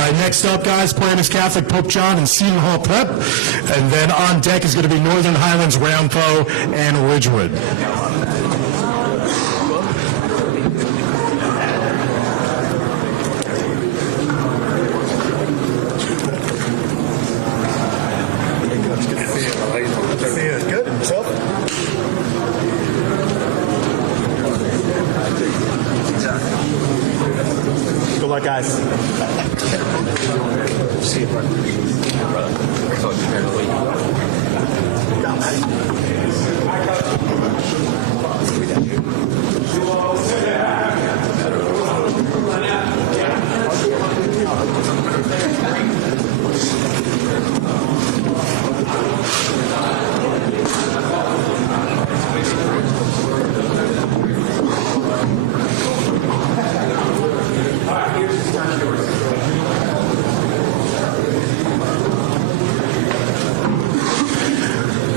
right, next up, guys, Paramus Catholic, Pope John, and Seton Hall Prep. And then on deck is going to be Northern Highlands, Rampo, and Ridgewood. Good luck, guys. See you, brother.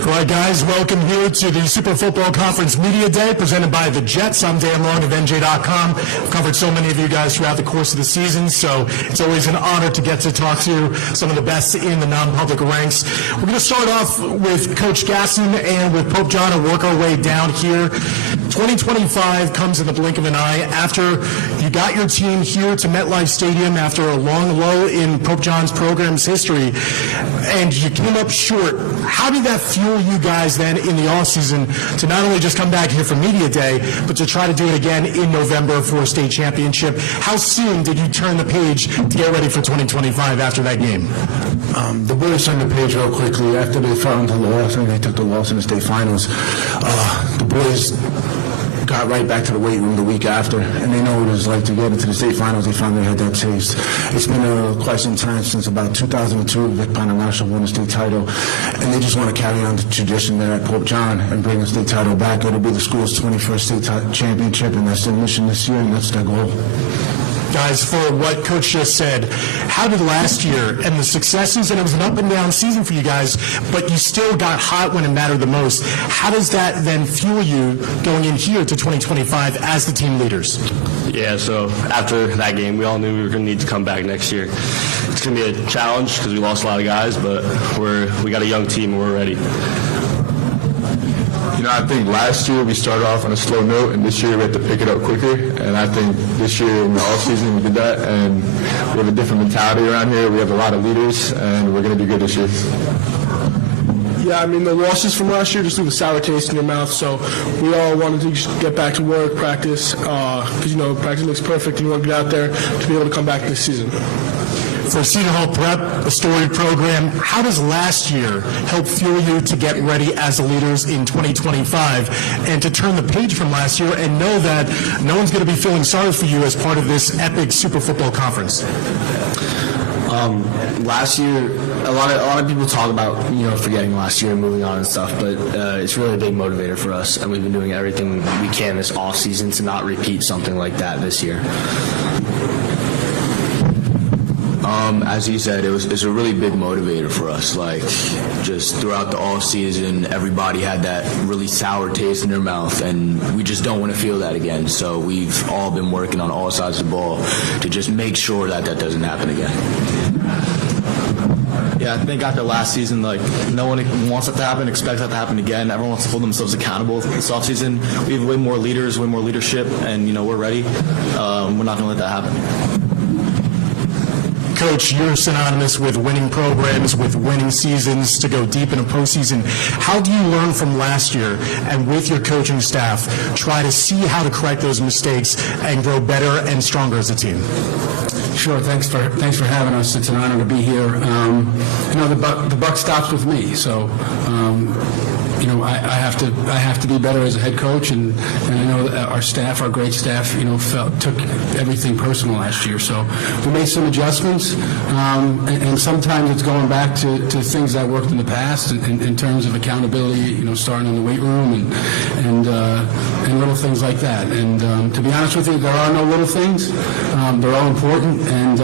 All right, guys, welcome here to the Super Football Conference Media Day presented by the Jets. I'm Dan Long of NJ.com. I've covered so many of you guys throughout the course of the season, so it's always an honor to get to talk to some of the best in the non-public ranks. We're going to start off with Coach Gasson and with Pope John and work our way down here. 2025 comes in the blink of an eye after you got your team here to MetLife Stadium after a long lull in Pope John's program's history, and you came up short. How did that fuel you guys then in the offseason to not only just come back here for Media Day, but to try to do it again in November for a state championship? How soon did you turn the page to get ready for 2025 after that game? The boys turned the page real quickly after they fell into the loss. I think they took the loss in the state finals. The boys got right back to the weight room the week after, and they know what it was like to get into the state finals. They finally had that taste. It's been quite some time since about 2002, Vic Panamacho won the state title, and they just want to carry on the tradition there at Pope John and bring the state title back. It'll be the school's 21st state championship, and that's their mission this year, and that's their goal. Guys, for what Coach just said, how did last year and the successes, and it was an up and down season for you guys, but you still got hot when it mattered the most. How does that then fuel you going in here to 2025 as the team leaders? Yeah, so after that game, we all knew we were going to need to come back next year. It's going to be a challenge because we lost a lot of guys, but we got a young team and we're ready. You know, I think last year we started off on a slow note, and this year we had to pick it up quicker. And I think this year in the offseason we did that, and we have a different mentality around here. We have a lot of leaders, and we're going to be good this year. Yeah, I mean, the losses from last year just leave a sour taste in your mouth, so we all wanted to just get back to work, practice, because, you know, practice makes perfect, and you want to get out there to be able to come back this season. For Seton Hall Prep, a storied program, how does last year help fuel you to get ready as the leaders in 2025 and to turn the page from last year and know that no one's going to be feeling sorry for you as part of this epic Super Football Conference? Last year, a lot of people talk about, you know, forgetting last year and moving on and stuff, but it's really a big motivator for us, and we've been doing everything we can this off season to not repeat something like that this year. As he said, it's a really big motivator for us. Like, just throughout the off season, everybody had that really sour taste in their mouth, and we just don't want to feel that again. So we've all been working on all sides of the ball to just make sure that that doesn't happen again. Yeah, I think after last season, like, no one wants that to happen, expects that to happen again. Everyone wants to hold themselves accountable this offseason. We have way more leaders, way more leadership, and, you know, we're ready. We're not going to let that happen. Coach, you're synonymous with winning programs, with winning seasons, to go deep in a postseason. How do you learn from last year and with your coaching staff try to see how to correct those mistakes and grow better and stronger as a team? Sure. Thanks for having us. It's an honor to be here. You know, the buck stops with me, so you know, I have to be better as a head coach, and I know that our staff, our great staff, you know, took everything personal last year. So we made some adjustments, and sometimes it's going back to things that worked in the past in terms of accountability. You know, starting in the weight room and little things like that. And to be honest with you, there are no little things. They're all important, and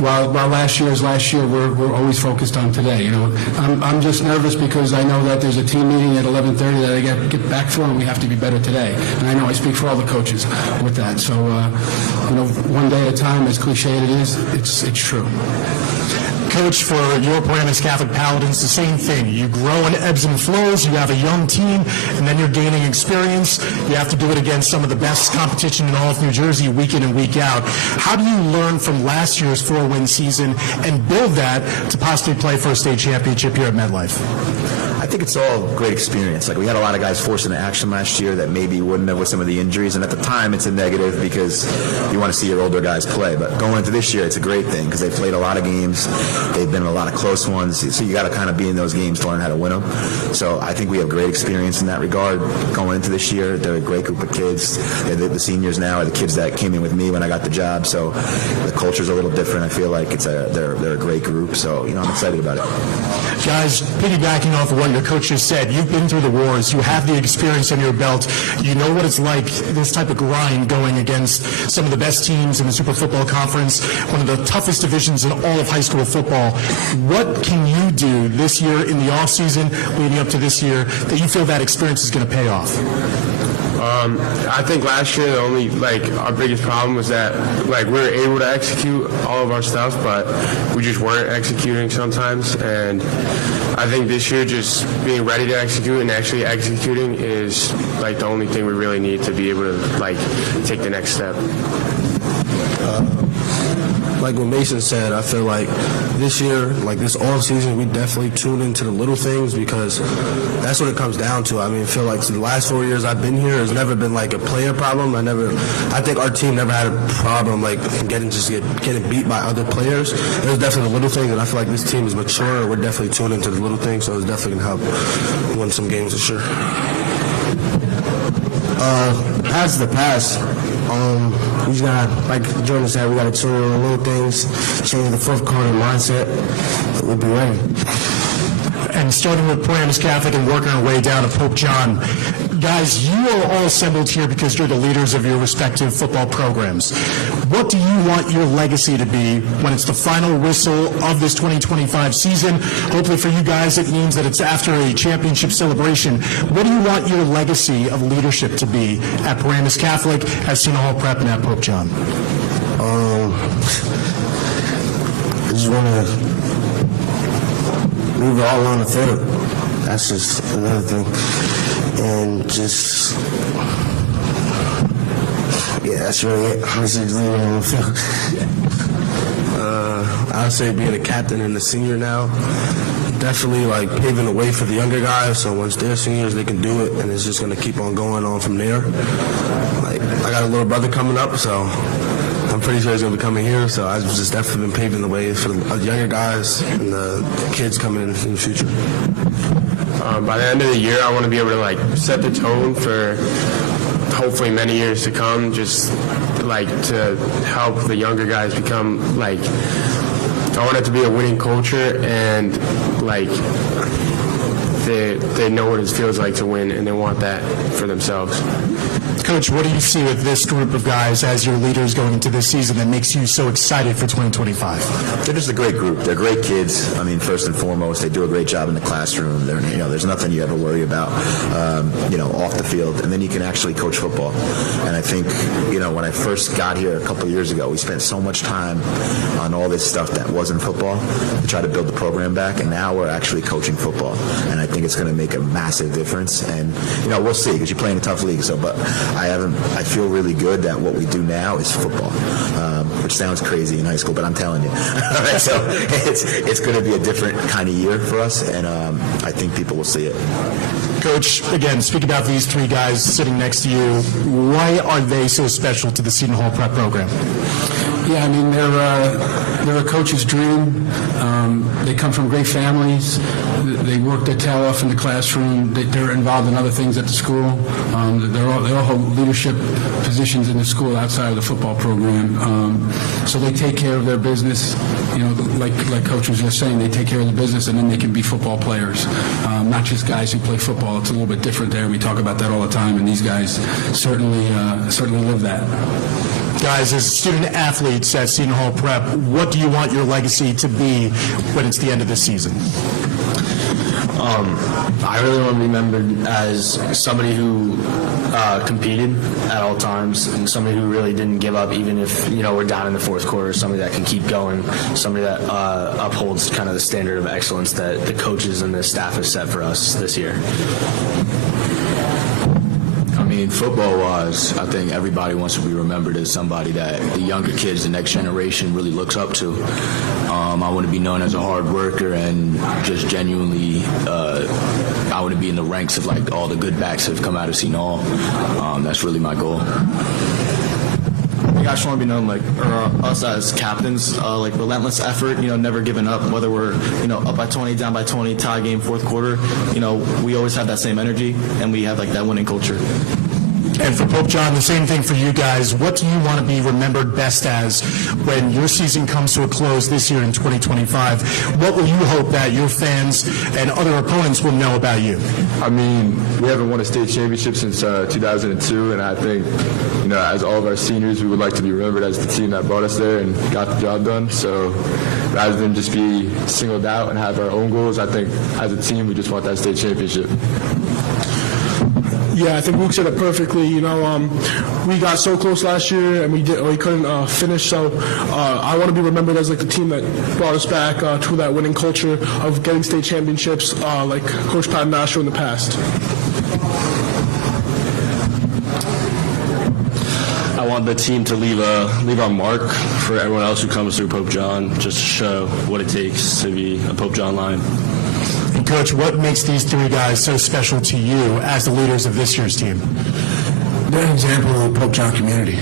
while last year is last year, we're always focused on today. I'm just nervous because I know that there's a team meeting at 11:30 that I get back for, and we have to be better today. And I know I speak for all the coaches with that. So, one day at a time, as cliche it is, it's true. Coach, for your Paramus Catholic Paladins, the same thing. You grow in ebbs and flows. You have a young team, and then you're gaining experience. You have to do it against some of the best competition in all of New Jersey week in and week out. How do you learn from last year's 4-win season and build that to possibly play for a state championship here at MetLife? I think it's all great experience. Like, we had a lot of guys forced into action last year that maybe wouldn't have with some of the injuries, and at the time it's a negative because you want to see your older guys play. But going into this year, it's a great thing because they've played a lot of games. They've been in a lot of close ones, so you got to kind of be in those games to learn how to win them. So I think we have great experience in that regard going into this year. They're a great group of kids. The seniors now are the kids that came in with me when I got the job, so the culture's a little different. I feel like they're a great group, so I'm excited about it. Guys, piggybacking off of what your coach just said, you've been through the wars, you have the experience on your belt, you know what it's like, this type of grind going against some of the best teams in the Super Football Conference, one of the toughest divisions in all of high school football. What can you do this year in the offseason leading up to this year that you feel that experience is going to pay off? I think last year the only our biggest problem was that we were able to execute all of our stuff, but we just weren't executing sometimes. And I think this year just being ready to execute and actually executing is the only thing we really need to be able to take the next step. Like what Mason said, I feel like this year, this off season, we definitely tune into the little things because that's what it comes down to. I mean, I feel like the last 4 years I've been here, there's never been a player problem. I think our team never had a problem getting beat by other players. There's definitely the little things, and I feel like this team is mature. We're definitely tuned into the little things, so it's definitely gonna help win some games for sure. Past the past. We just gotta, like Jordan said, we gotta tune in on the little things, change the fourth quarter mindset. We'll be ready. And starting with Paramus Catholic and working our way down to Pope John. Guys, you are all assembled here because you're the leaders of your respective football programs. What do you want your legacy to be when it's the final whistle of this 2025 season? Hopefully for you guys, it means that it's after a championship celebration. What do you want your legacy of leadership to be at Paramus Catholic, at Cena Hall Prep, and at Pope John? I just want to move it all on the field. That's just another thing. And just, that's really it. Honestly, just leave it on the field. I would say being a captain and a senior now, definitely paving the way for the younger guys. So once they're seniors, they can do it, and it's just going to keep on going on from there. I got a little brother coming up, so I'm pretty sure he's going to be coming here. So I've just definitely been paving the way for the younger guys and the kids coming in the future. By the end of the year, I want to be able to set the tone for hopefully many years to come. Just to help the younger guys become I want it to be a winning culture, and they know what it feels like to win, and they want that for themselves. Coach, what do you see with this group of guys as your leaders going into this season that makes you so excited for 2025? They're just a great group. They're great kids. I mean, first and foremost, they do a great job in the classroom. There's nothing you ever worry about, off the field. And then you can actually coach football. And I think, when I first got here a couple of years ago, we spent so much time on all this stuff that wasn't football to try to build the program back. And now we're actually coaching football. And I think it's going to make a massive difference. And, we'll see because you're playing a tough league. So, but I feel really good that what we do now is football, which sounds crazy in high school, but I'm telling you. So it's going to be a different kind of year for us, and I think people will see it. Coach, again, speak about these three guys sitting next to you. Why are they so special to the Seton Hall Prep program? Yeah, I mean, they're a coach's dream. They come from great families. They work their tail off in the classroom. They're involved in other things at the school. They all hold leadership positions in the school outside of the football program. So they take care of their business. Like Coach was just saying, they take care of the business, and then they can be football players, not just guys who play football. It's a little bit different there. We talk about that all the time, and these guys certainly live that. Guys, as student athletes at Seton Hall Prep, what do you want your legacy to be when it's the end of the season? I really want to be remembered as somebody who competed at all times, and somebody who really didn't give up even if, we're down in the fourth quarter, somebody that can keep going, somebody that upholds kind of the standard of excellence that the coaches and the staff have set for us this year. I mean, football-wise, I think everybody wants to be remembered as somebody that the younger kids, the next generation, really looks up to. I want to be known as a hard worker and just genuinely, I want to be in the ranks of like all the good backs that have come out of Seton Hall. That's really my goal. I just want to be known, like, us as captains, like relentless effort, never giving up, whether we're, up by 20, down by 20, tie game, fourth quarter, we always have that same energy, and we have, like, that winning culture. And for Pope John, the same thing for you guys. What do you want to be remembered best as when your season comes to a close this year in 2025? What will you hope that your fans and other opponents will know about you? I mean, we haven't won a state championship since 2002, and I think, as all of our seniors, we would like to be remembered as the team that brought us there and got the job done. So rather than just be singled out and have our own goals, I think as a team, we just want that state championship. Yeah, I think Luke said it perfectly. We got so close last year and we couldn't finish. So I want to be remembered as like the team that brought us back to that winning culture of getting state championships, like Coach Pat Nastro in the past. I want the team to leave our mark for everyone else who comes through Pope John, just to show what it takes to be a Pope John Lion. And Coach, what makes these three guys so special to you as the leaders of this year's team? They're an example of the Pope John community.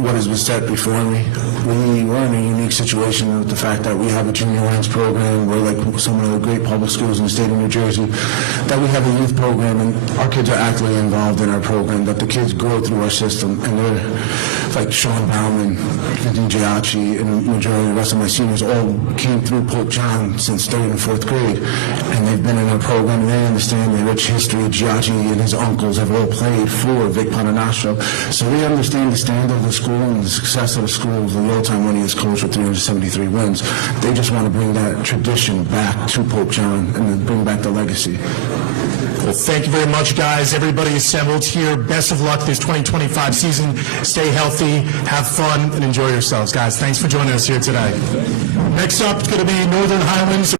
What has been said before me, we're in a unique situation with the fact that we have a junior Lions program. We're like some of the great public schools in the state of New Jersey, that we have a youth program, and our kids are actively involved in our program, that the kids grow through our system, and they're like Sean Bauman, Quentin Giacchi, and the majority of the rest of my seniors all came through Pope John since 3rd and 4th grade, and they've been in our program, and they understand the rich history. Giacchi and his uncles have all played for Vic Paternoster, so they understand the standard of the school and the success of the school. The all-time winningest coach with 373 wins. They just want to bring that tradition back to Pope John and then bring back the legacy. Well, thank you very much, guys. Everybody assembled here. Best of luck this 2025 season. Stay healthy, have fun, and enjoy yourselves, guys. Thanks for joining us here today. Next up, it's going to be Northern Highlands.